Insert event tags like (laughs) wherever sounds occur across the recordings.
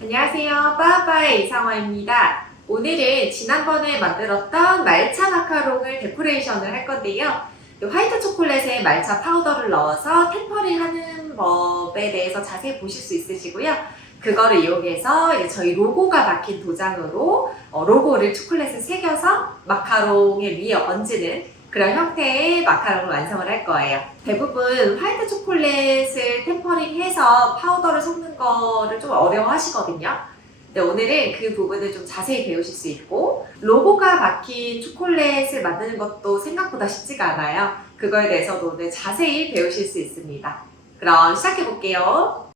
안녕하세요. 빠빠의 이상화입니다. 오늘은 지난번에 만들었던 말차 마카롱을 데코레이션을 할 건데요. 이 화이트 초콜릿에 말차 파우더를 넣어서 템퍼링 하는 법에 대해서 자세히 보실 수 있으시고요. 그거를 이용해서 저희 로고가 박힌 도장으로 어, 로고를 초콜릿에 새겨서 마카롱의 위에 얹는 그런 형태의 마카롱을 완성을 할 거예요. 대부분 화이트 초콜릿을 템퍼링해서 파우더를 섞는 거를 좀 어려워하시거든요. 근데 오늘은 그 부분을 좀 자세히 배우실 수 있고 로고가 박힌 초콜릿을 만드는 것도 생각보다 쉽지가 않아요. 그거에 대해서도 오늘 자세히 배우실 수 있습니다. 그럼 시작해 볼게요.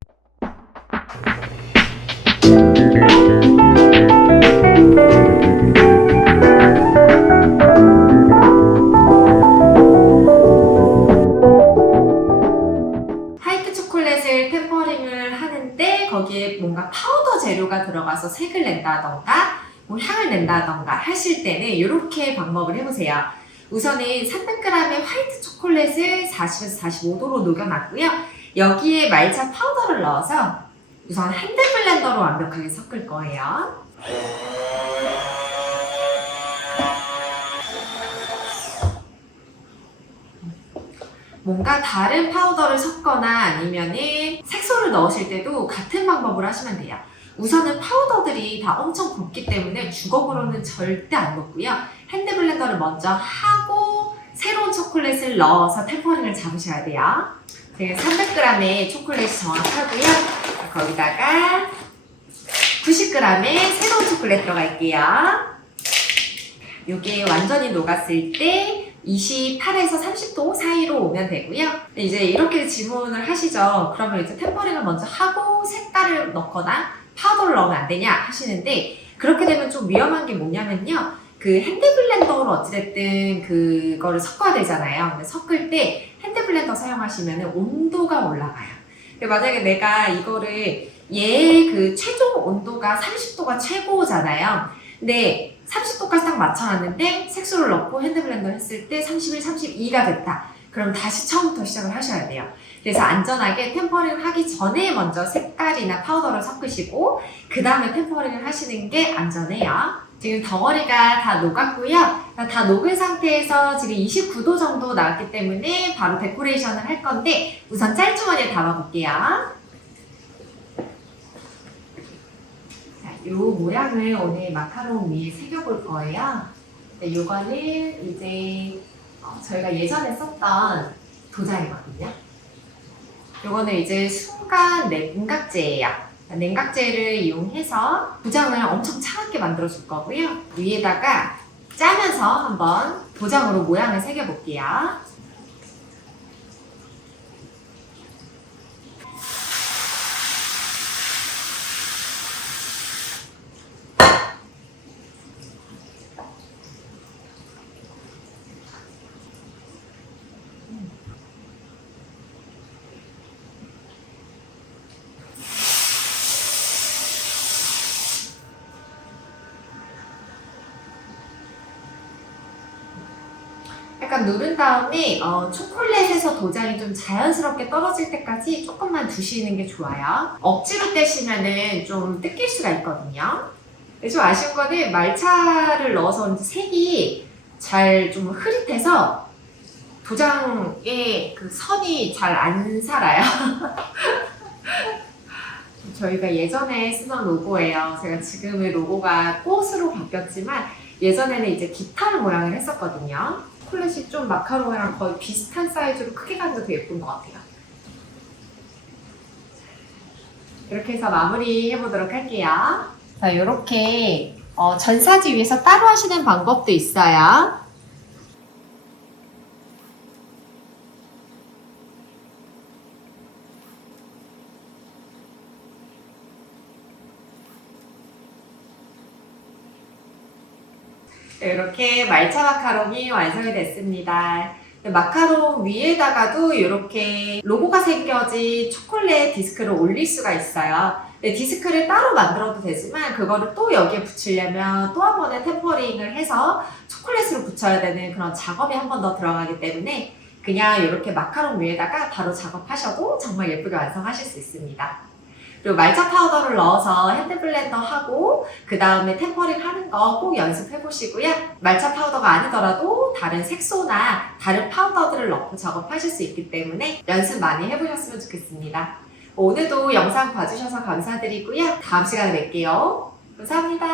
들어가서 색을 낸다던가 뭐 향을 낸다던가 하실 때는 이렇게 방법을 해보세요. 우선은 300g의 화이트 초콜릿을 40에서 45도로 녹여놨고요. 여기에 말차 파우더를 넣어서 우선 핸드 블렌더로 완벽하게 섞을 거예요. 뭔가 다른 파우더를 섞거나 아니면은 색소를 넣으실 때도 같은 방법으로 하시면 돼요. 우선은 파우더들이 다 엄청 곱기 때문에 주걱으로는 절대 안 녹고요. 핸드 블렌더를 먼저 하고 새로운 초콜릿을 넣어서 템퍼링을 잡으셔야 돼요. 제가 300g의 초콜릿이 정확하고요. 거기다가 90g의 새로운 초콜릿 들어갈게요. 이게 완전히 녹았을 때 28에서 30도 사이로 오면 되고요. 이제 이렇게 질문을 하시죠. 그러면 이제 템퍼링을 먼저 하고 색깔을 넣거나 파우더를 넣으면 안 되냐 하시는데 그렇게 되면 좀 위험한 게 뭐냐면요. 그 핸드 블렌더로 어찌됐든 그거를 섞어야 되잖아요. 근데 섞을 때 핸드 블렌더 사용하시면 온도가 올라가요. 만약에 내가 이거를 얘그 최종 온도가 30도가 최고잖아요. 근데 30도까지 딱 맞춰놨는데 색소를 넣고 핸드블렌더 했을 때 31, 32가 됐다. 그럼 다시 처음부터 시작을 하셔야 돼요. 그래서 안전하게 템퍼링을 하기 전에 먼저 색깔이나 파우더를 섞으시고 그 다음에 템퍼링을 하시는 게 안전해요. 지금 덩어리가 다 녹았고요. 다 녹은 상태에서 지금 29도 정도 나왔기 때문에 바로 데코레이션을 할 건데 우선 짤주머니에 담아볼게요. 자, 요 모양을 오늘 마카롱 위에 새겨볼 거예요. 네, 요거는 이제 어, 저희가 예전에 썼던 도장이거든요. 요거는 이제 순간 냉각제예요. 냉각제를 이용해서 도장을 엄청 차갑게 만들어 줄 거고요. 위에다가 짜면서 한번 도장으로 모양을 새겨볼게요. 약간 누른 다음에 어, 초콜릿에서 도장이 좀 자연스럽게 떨어질 때까지 조금만 두시는 게 좋아요. 억지로 떼시면은 좀 뜯길 수가 있거든요. 좀 아쉬운 거는 말차를 넣어서 색이 잘 좀 흐릿해서 도장에 그 선이 잘 안 살아요. (laughs) 저희가 예전에 쓰던 로고예요. 제가 지금의 로고가 꽃으로 바뀌었지만 예전에는 이제 깃털 모양을 했었거든요. 초콜릿이 좀 마카롱이랑 거의 비슷한 사이즈로 크기가 더 예쁜 것 같아요. 이렇게 해서 마무리 해보도록 할게요. 자, 이렇게 어, 전사지 위에서 따로 하시는 방법도 있어요. 이렇게 말차 마카롱이 완성이 됐습니다. 마카롱 위에다가도 이렇게 로고가 새겨진 초콜릿 디스크를 올릴 수가 있어요. 네, 디스크를 따로 만들어도 되지만 그거를 또 여기에 붙이려면 또 한 번의 템퍼링을 해서 초콜릿으로 붙여야 되는 그런 작업이 한 번 더 들어가기 때문에 그냥 이렇게 마카롱 위에다가 바로 작업하셔도 정말 예쁘게 완성하실 수 있습니다. 그리고 말차 파우더를 넣어서 핸드블렌더 하고 그 다음에 템퍼링 하는 거 꼭 연습해 보시고요. 말차 파우더가 아니더라도 다른 색소나 다른 파우더들을 넣고 작업하실 수 있기 때문에 연습 많이 해보셨으면 좋겠습니다. 오늘도 영상 봐주셔서 감사드리고요. 다음 시간에 뵐게요. 감사합니다.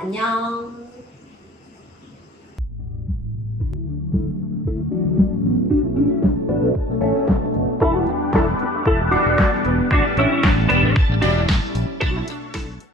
안녕.